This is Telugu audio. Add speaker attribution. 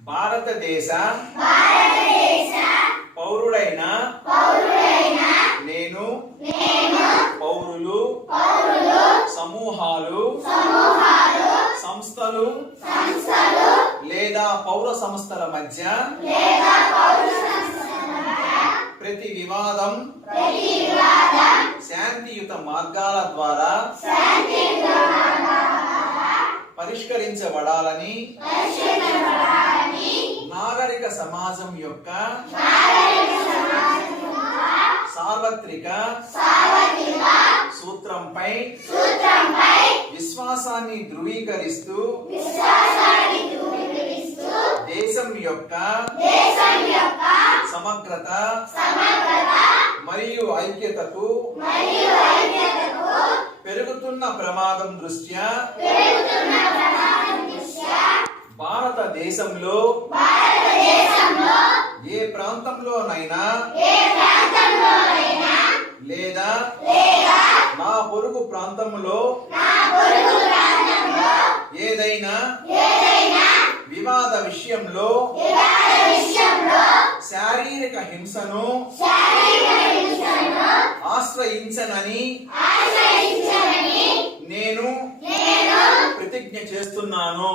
Speaker 1: భారతదేశ. పౌరుడైన. నేను. పౌరులు. సమూహాలు. సంస్థలు. లేదా పౌర సంస్థల మధ్య. ప్రతి వివాదం. శాంతియుత మార్గాల ద్వారా. పరిష్కరించబడాలని నాగరిక సమాజం యొక్క సార్వత్రిక సూత్రంపై విశ్వాసాన్ని ధృవీకరిస్తూ దేశం యొక్క సమగ్రత మరియు ఐక్యతకు పెరుగుతున్న ప్రమాదం దృష్ట్యా? భారతదేశంలో? ఏ ప్రాంతంలోనైనా? లేదా? నా పొరుగు ప్రాంతంలో? ఏదైనా? వివాద విషయంలో? శారీరక హింసను? ఆశ్రయించనని నేను ప్రతిజ్ఞ చేస్తున్నాను.